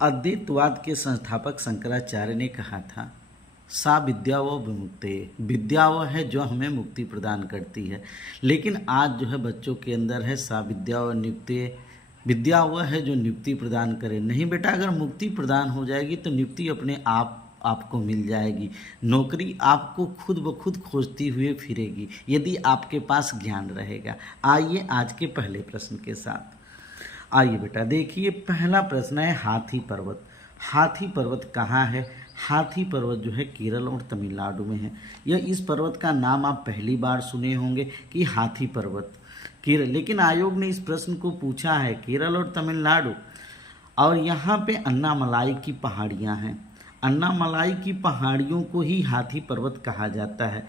अद्वैतवाद के संस्थापक शंकराचार्य ने कहा था, सा विद्या व विमुक्ते, विद्या वह है जो हमें मुक्ति प्रदान करती है। लेकिन आज जो है बच्चों के अंदर है सा विद्या व नियुक्ति, विद्या वह है जो नियुक्ति प्रदान करे। नहीं बेटा, अगर मुक्ति प्रदान हो जाएगी तो नियुक्ति अपने आप आपको मिल जाएगी। नौकरी आपको खुद ब खुद खोजती हुए फिरेगी यदि आपके पास ज्ञान रहेगा। आइए आज के पहले प्रश्न के साथ। आइए बेटा देखिए, पहला प्रश्न है हाथी पर्वत। हाथी पर्वत कहाँ है? हाथी पर्वत जो है केरल और तमिलनाडु में है। यह इस पर्वत का नाम आप पहली बार सुने होंगे कि हाथी पर्वत केरल, लेकिन आयोग ने इस प्रश्न को पूछा है केरल और तमिलनाडु। और यहाँ पे अन्नामलाई की पहाड़ियाँ हैं। अन्नामलाई की पहाड़ियों को ही हाथी पर्वत कहा जाता है।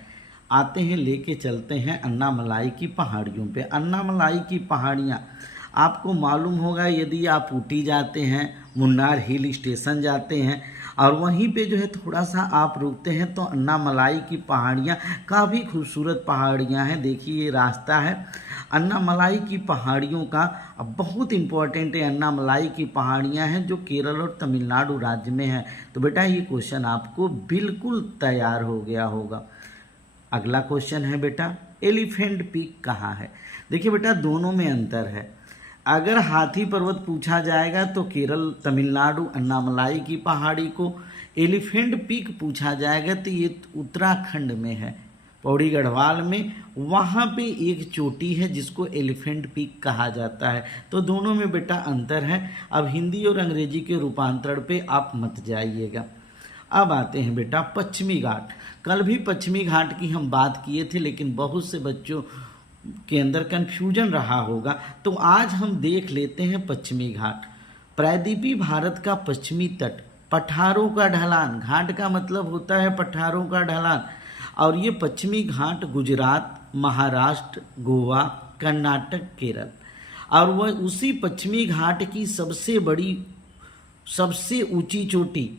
आते हैं, लेके चलते हैं अन्नामलाई की पहाड़ियों पे। अन्नामलाई की पहाड़ियाँ आपको मालूम होगा, यदि आप ऊटी जाते हैं, मुन्नार हिल स्टेशन जाते हैं और वहीं पे जो है थोड़ा सा आप रुकते हैं तो अन्नामलाई की पहाड़ियाँ काफ़ी खूबसूरत पहाड़ियाँ हैं। देखिए ये रास्ता है अन्नामलाई की पहाड़ियों का, बहुत इम्पोर्टेंट है। अन्नामलाई की पहाड़ियाँ हैं जो केरल और तमिलनाडु राज्य में है। तो बेटा ये क्वेश्चन आपको बिल्कुल तैयार हो गया होगा। अगला क्वेश्चन है बेटा, एलिफेंट पीक कहाँ है? देखिए बेटा दोनों में अंतर है। अगर हाथी पर्वत पूछा जाएगा तो केरल तमिलनाडु अन्नामलाई की पहाड़ी को, एलिफेंट पीक पूछा जाएगा तो ये उत्तराखंड में है, पौड़ी गढ़वाल में। वहाँ पे एक चोटी है जिसको एलिफेंट पीक कहा जाता है। तो दोनों में बेटा अंतर है। अब हिंदी और अंग्रेजी के रूपांतरण पे आप मत जाइएगा। अब आते हैं बेटा पश्चिमी घाट। कल भी पश्चिमी घाट की हम बात किए थे, लेकिन बहुत से बच्चों के अंदर कन्फ्यूजन रहा होगा, तो आज हम देख लेते हैं पश्चिमी घाट। प्रायद्वीपीय भारत का पश्चिमी तट, पठारों का ढलान, घाट का मतलब होता है पठारों का ढलान। और ये पश्चिमी घाट गुजरात, महाराष्ट्र, गोवा, कर्नाटक, केरल, और वह उसी पश्चिमी घाट की सबसे ऊंची चोटी,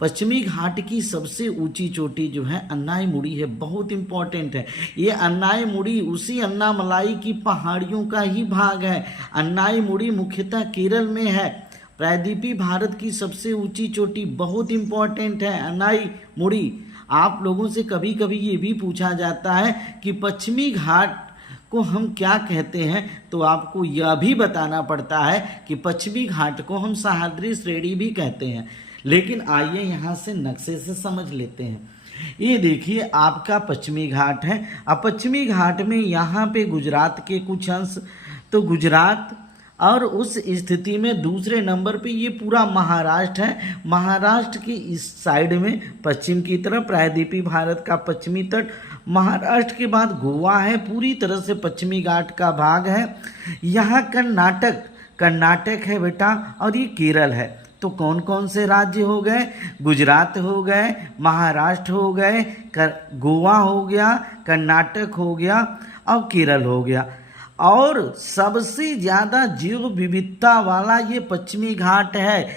पश्चिमी घाट की सबसे ऊंची चोटी जो है अन्नाईमुड़ी है। बहुत इंपॉर्टेंट है ये अन्नाईमुड़ी, उसी अन्नामलाई की पहाड़ियों का ही भाग है। अन्नाईमुड़ी मुख्यतः केरल में है। प्रायद्वीपीय भारत की सबसे ऊंची चोटी बहुत इंपॉर्टेंट है अन्नाईमुड़ी। आप लोगों से कभी कभी ये भी पूछा जाता है कि पश्चिमी घाट को हम क्या कहते हैं, तो आपको यह भी बताना पड़ता है कि पश्चिमी घाट को हम सह्याद्री श्रेणी भी कहते हैं। लेकिन आइए यहाँ से नक्शे से समझ लेते हैं। ये देखिए आपका पश्चिमी घाट है। अब पश्चिमी घाट में यहाँ पे गुजरात के कुछ अंश, तो गुजरात, और उस स्थिति में दूसरे नंबर पे ये पूरा महाराष्ट्र है। महाराष्ट्र की इस साइड में पश्चिम की तरफ प्रायद्वीपीय भारत का पश्चिमी तट, महाराष्ट्र के बाद गोवा है, पूरी तरह से पश्चिमी घाट का भाग है। यहाँ कर्नाटक है बेटा, और ये केरल है। तो कौन कौन से राज्य हो गए? गुजरात हो गए, महाराष्ट्र हो गए, गोवा हो गया, कर्नाटक हो गया और केरल हो गया। और सबसे ज़्यादा जैव विविधता वाला ये पश्चिमी घाट है।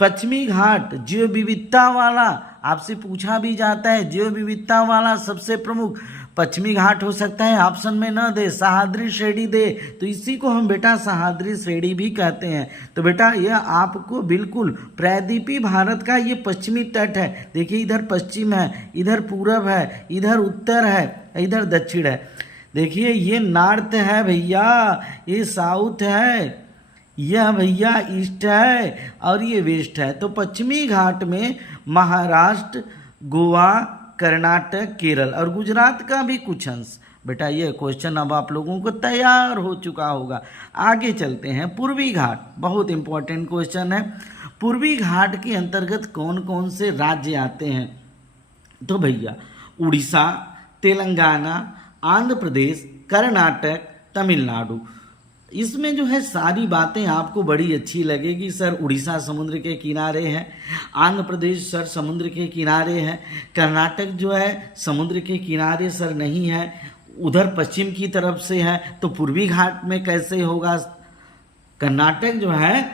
पश्चिमी घाट जैव विविधता वाला, आपसे पूछा भी जाता है जैव विविधता वाला सबसे प्रमुख पश्चिमी घाट हो सकता है। ऑप्शन में न दे, सह्याद्री श्रेणी दे, तो इसी को हम बेटा सह्याद्री श्रेणी भी कहते हैं। तो बेटा यह आपको बिल्कुल प्रायद्वीपीय भारत का ये पश्चिमी तट है। देखिए इधर पश्चिम है, इधर पूरब है, इधर उत्तर है, इधर दक्षिण है। देखिए ये नॉर्थ है भैया, ये साउथ है, यह भैया ईस्ट है, और ये वेस्ट है। तो पश्चिमी घाट में महाराष्ट्र, गोवा, कर्नाटक, केरल और गुजरात का भी कुछ अंश। बेटा ये क्वेश्चन अब आप लोगों को तैयार हो चुका होगा। आगे चलते हैं। पूर्वी घाट, बहुत इंपॉर्टेंट क्वेश्चन है। पूर्वी घाट के अंतर्गत कौन कौन से राज्य आते हैं? तो भैया उड़ीसा, तेलंगाना, आंध्र प्रदेश, कर्नाटक, तमिलनाडु। इसमें जो है सारी बातें आपको बड़ी अच्छी लगेगी। सर उड़ीसा समुद्र के किनारे है, आंध्र प्रदेश सर समुद्र के किनारे है, कर्नाटक जो है समुद्र के किनारे सर नहीं है, उधर पश्चिम की तरफ से है, तो पूर्वी घाट में कैसे होगा? कर्नाटक जो है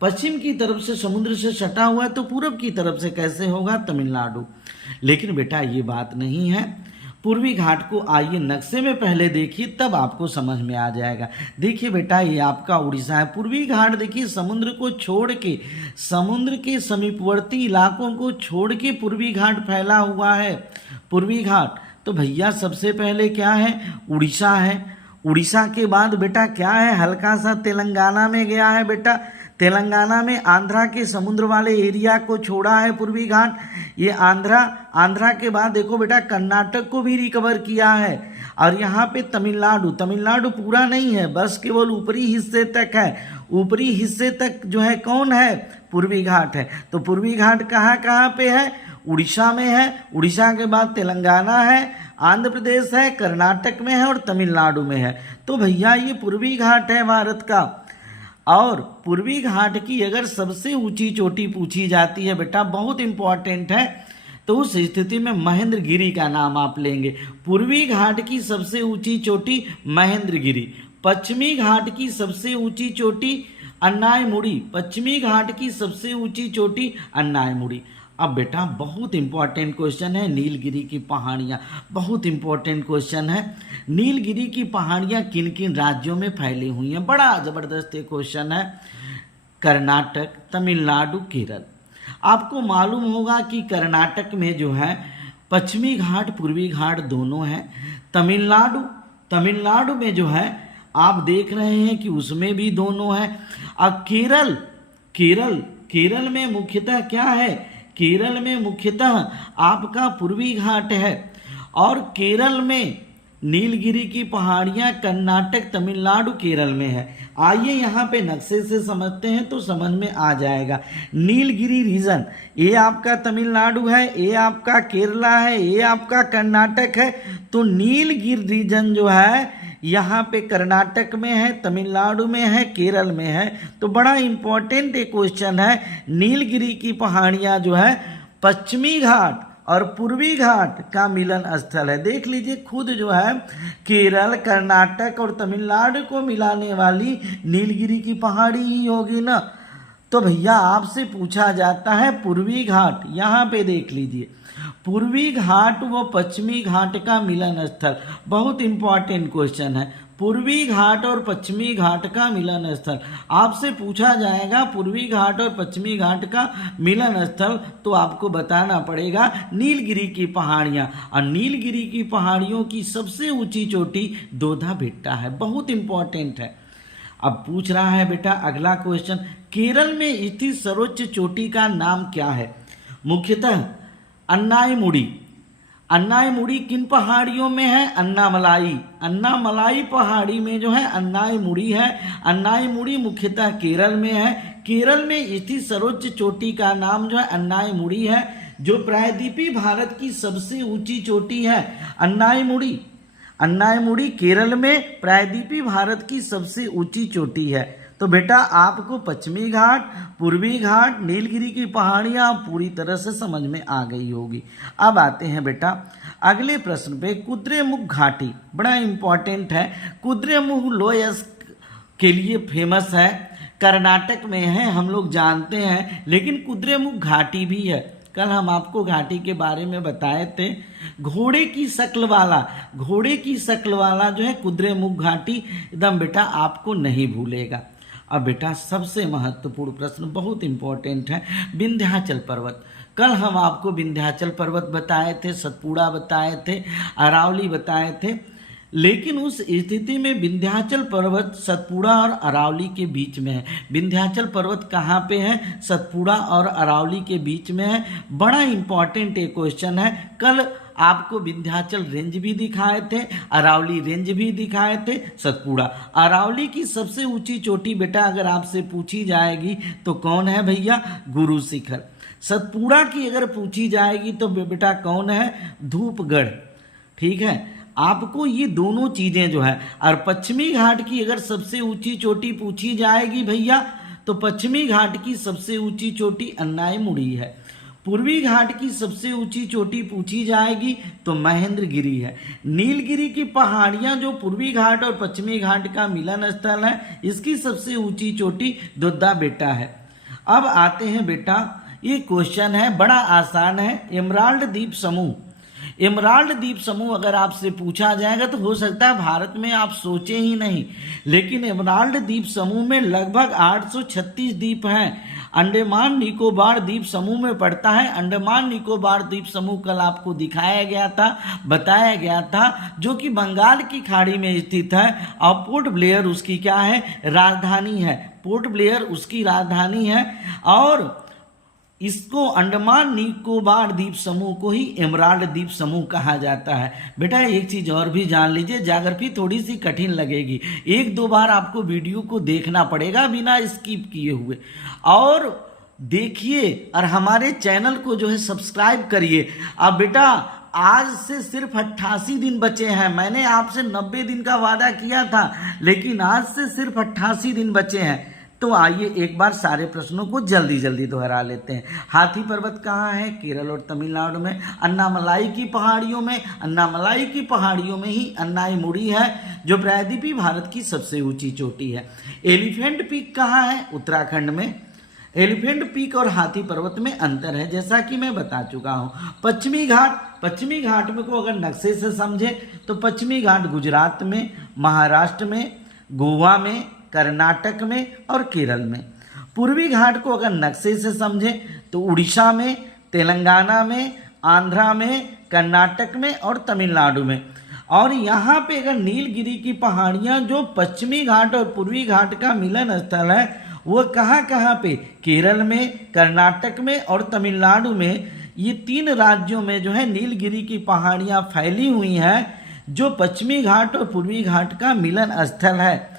पश्चिम की तरफ से समुद्र से सटा हुआ है, तो पूरब की तरफ से कैसे होगा? तमिलनाडु। लेकिन बेटा ये बात नहीं है। पूर्वी घाट को आइए नक्शे में पहले देखिए, तब आपको समझ में आ जाएगा। देखिए बेटा, ये आपका उड़ीसा है। पूर्वी घाट देखिए समुद्र को छोड़ के, समुद्र के समीपवर्ती इलाकों को छोड़ के पूर्वी घाट फैला हुआ है। पूर्वी घाट तो भैया सबसे पहले क्या है, उड़ीसा है। उड़ीसा के बाद बेटा क्या है, हल्का सा तेलंगाना में गया है बेटा। तेलंगाना में आंध्रा के समुद्र वाले एरिया को छोड़ा है पूर्वी घाट। ये आंध्रा के बाद देखो बेटा कर्नाटक को भी रिकवर किया है। और यहाँ पे तमिलनाडु पूरा नहीं है, बस केवल ऊपरी हिस्से तक है। ऊपरी हिस्से तक जो है कौन है, पूर्वी घाट है। तो पूर्वी घाट कहाँ पे है, उड़ीसा में है। उड़ीसा के बाद तेलंगाना है, आंध्र प्रदेश है, कर्नाटक में है और तमिलनाडु में है। तो भैया ये पूर्वी घाट है भारत का। और पूर्वी घाट की अगर सबसे ऊंची चोटी पूछी जाती है बेटा, बहुत इंपॉर्टेंट है, तो उस स्थिति में महेंद्रगिरी का नाम आप लेंगे। पूर्वी घाट की सबसे ऊंची चोटी महेंद्रगिरी। पश्चिमी घाट की सबसे ऊंची चोटी अन्नायमुड़ी। पश्चिमी घाट की सबसे ऊंची चोटी अन्नायमुड़ी। अब बेटा बहुत इंपॉर्टेंट क्वेश्चन है, नीलगिरी की पहाड़ियाँ। बहुत इंपॉर्टेंट क्वेश्चन है, नीलगिरी की पहाड़ियाँ किन किन राज्यों में फैली हुई हैं। बड़ा जबरदस्त क्वेश्चन है। कर्नाटक, तमिलनाडु, केरल। आपको मालूम होगा कि कर्नाटक में जो है पश्चिमी घाट पूर्वी घाट दोनों हैं। तमिलनाडु में जो है आप देख रहे हैं कि उसमें भी दोनों हैं। अब केरल में मुख्यतः क्या है, केरल में मुख्यतः आपका पूर्वी घाट है। और केरल में नीलगिरी की पहाड़ियाँ कर्नाटक, तमिलनाडु, केरल में है। आइए यहाँ पे नक्शे से समझते हैं तो समझ में आ जाएगा। नीलगिरी रीजन ये आपका तमिलनाडु है, ये आपका केरला है, ये आपका कर्नाटक है। तो नीलगिरी रीजन जो है यहाँ पे कर्नाटक में है, तमिलनाडु में है, केरल में है। तो बड़ा इंपॉर्टेंट एक क्वेश्चन है। नीलगिरी की पहाड़ियाँ जो है पश्चिमी घाट और पूर्वी घाट का मिलन स्थल है। देख लीजिए खुद जो है केरल, कर्नाटक और तमिलनाडु को मिलाने वाली नीलगिरी की पहाड़ी ही होगी ना। तो भैया आपसे पूछा जाता है पूर्वी घाट, यहाँ पे देख लीजिए पूर्वी घाट व पश्चिमी घाट का मिलन स्थल। बहुत इंपॉर्टेंट क्वेश्चन है, पूर्वी घाट और पश्चिमी घाट का मिलन स्थल। आपसे पूछा जाएगा पूर्वी घाट और पश्चिमी घाट का मिलन स्थल, तो आपको बताना पड़ेगा नीलगिरी की पहाड़ियाँ। और नीलगिरी की पहाड़ियों की सबसे ऊंची चोटी दोधा बेट्टा है। बहुत इंपॉर्टेंट है। अब पूछ रहा है बेटा अगला क्वेश्चन, केरल में स्थित सर्वोच्च चोटी का नाम क्या है। मुख्यतः अन्नायमुड़ी किन पहाड़ियों में है, अन्नामलाई पहाड़ी में जो है अन्नायमुड़ी है। अन्नायमुड़ी मुख्यतः केरल में है। केरल में स्थित सर्वोच्च चोटी का नाम जो है अन्नायमुड़ी है, जो प्रायद्वीपीय भारत की सबसे ऊंची चोटी है। अन्नायमुड़ी केरल में प्रायद्वीपीय भारत की सबसे ऊंची चोटी है। तो बेटा आपको पश्चिमी घाट, पूर्वी घाट, नीलगिरी की पहाड़ियाँ पूरी तरह से समझ में आ गई होगी। अब आते हैं बेटा अगले प्रश्न पे। कुद्रेमुख घाटी बड़ा इंपॉर्टेंट है। कुद्रेमुख लोयस के लिए फेमस है, कर्नाटक में है, हम लोग जानते हैं। लेकिन कुद्रेमुख घाटी भी है, कल हम आपको घाटी के बारे में बताए थे। घोड़े की शक्ल वाला जो है कुद्रेमुख घाटी, एकदम बेटा आपको नहीं भूलेगा। अब बेटा सबसे महत्वपूर्ण प्रश्न बहुत इंपॉर्टेंट है, विंध्याचल पर्वत। कल हम आपको विंध्याचल पर्वत बताए थे, सतपुड़ा बताए थे, अरावली बताए थे। लेकिन उस स्थिति में विंध्याचल पर्वत सतपुड़ा और अरावली के बीच में है। विंध्याचल पर्वत कहाँ पे है, सतपुड़ा और अरावली के बीच में है। बड़ा इंपॉर्टेंट एक क्वेश्चन है। कल आपको विंध्याचल रेंज भी दिखाए थे, अरावली रेंज भी दिखाए थे, सतपुड़ा। अरावली की सबसे ऊंची चोटी बेटा अगर आपसे पूछी जाएगी तो कौन है भैया, गुरु शिखर। सतपुड़ा की अगर पूछी जाएगी तो बेटा कौन है, धूपगढ़। ठीक है, आपको ये दोनों चीजें जो है। और पश्चिमी घाट की अगर सबसे ऊंची चोटी पूछी जाएगी भैया तो पश्चिमी घाट की सबसे ऊंची चोटी अन्नायमुड़ी है। पूर्वी घाट की सबसे ऊंची चोटी पूछी जाएगी तो महेंद्रगिरी है। नीलगिरी की पहाड़ियां जो पूर्वी घाट और पश्चिमी घाट का मिलन स्थल है, इसकी सबसे ऊंची चोटी दोदा बेट्टा है। अब आते हैं बेटा, ये क्वेश्चन है बड़ा आसान है। एमराल्ड द्वीप समूह, एमराल्ड द्वीप समूह अगर आपसे पूछा जाएगा तो हो सकता है भारत में आप सोचे ही नहीं, लेकिन एमराल्ड द्वीप समूह में लगभग 836 द्वीप हैं। अंडमान निकोबार द्वीप समूह में पड़ता है। अंडमान निकोबार द्वीप समूह कल आपको दिखाया गया था, बताया गया था, जो कि बंगाल की खाड़ी में स्थित है और पोर्ट ब्लेयर उसकी क्या है, राजधानी है। पोर्ट ब्लेयर उसकी राजधानी है और इसको अंडमान निकोबार द्वीप समूह को ही एमराल्ड द्वीप समूह कहा जाता है। बेटा एक चीज और भी जान लीजिए, ज्योग्राफी थोड़ी सी कठिन लगेगी, एक दो बार आपको वीडियो को देखना पड़ेगा बिना स्किप किए हुए, और देखिए और हमारे चैनल को जो है सब्सक्राइब करिए। अब बेटा आज से सिर्फ 88 दिन बचे हैं। मैंने आपसे 90 दिन का वादा किया था, लेकिन आज से सिर्फ 88 दिन बचे हैं। तो आइए एक बार सारे प्रश्नों को जल्दी जल्दी दोहरा लेते हैं। हाथी पर्वत कहाँ है? केरल और तमिलनाडु में। अन्नामलाई की पहाड़ियों में, अन्नामलाई की पहाड़ियों में ही अन्नाईमुड़ी है, जो प्रायद्वीपीय भारत की सबसे ऊंची चोटी है। एलिफेंट पीक कहाँ है? उत्तराखंड में। एलिफेंट पीक और हाथी पर्वत में अंतर है, जैसा कि मैं बता चुका हूँ। पश्चिमी घाट, पश्चिमी घाट में को अगर नक्शे से समझे तो पश्चिमी घाट गुजरात में, महाराष्ट्र में, गोवा में, कर्नाटक में और केरल में। पूर्वी घाट को अगर नक्शे से समझे तो उड़ीसा में, तेलंगाना में, आंध्रा में, कर्नाटक में और तमिलनाडु में। और यहाँ पे अगर नीलगिरी की पहाड़ियाँ जो पश्चिमी घाट और पूर्वी घाट का मिलन स्थल है, वो कहाँ कहाँ पे? केरल में, कर्नाटक में और तमिलनाडु में। ये तीन राज्यों में जो है नीलगिरी की पहाड़ियाँ फैली हुई हैं, जो पश्चिमी घाट और पूर्वी घाट का मिलन स्थल है।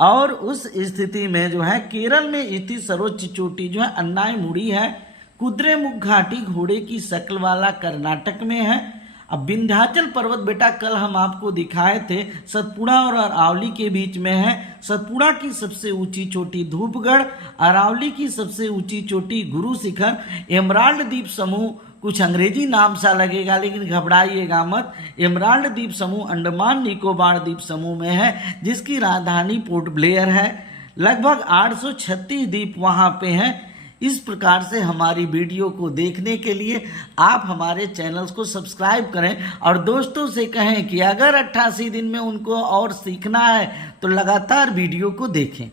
और उस स्थिति में जो है केरल में स्थित सर्वोच्च चोटी जो है अन्नाईमुड़ी है। कुद्रेमुख घाटी घोड़े की शक्ल वाला कर्नाटक में है। अब विंध्याचल पर्वत बेटा कल हम आपको दिखाए थे, सतपुड़ा और अरावली के बीच में है। सतपुड़ा की सबसे ऊंची चोटी धूपगढ़, अरावली की सबसे ऊंची चोटी गुरु शिखर। एमराल्ड द्वीप समूह कुछ अंग्रेजी नाम सा लगेगा, लेकिन घबराइएगा मत। एमराल्ड द्वीप समूह अंडमान निकोबार द्वीप समूह में है, जिसकी राजधानी पोर्ट ब्लेयर है। लगभग 836 द्वीप वहाँ पे हैं। इस प्रकार से हमारी वीडियो को देखने के लिए आप हमारे चैनल्स को सब्सक्राइब करें और दोस्तों से कहें कि अगर 88 दिन में उनको और सीखना है तो लगातार वीडियो को देखें।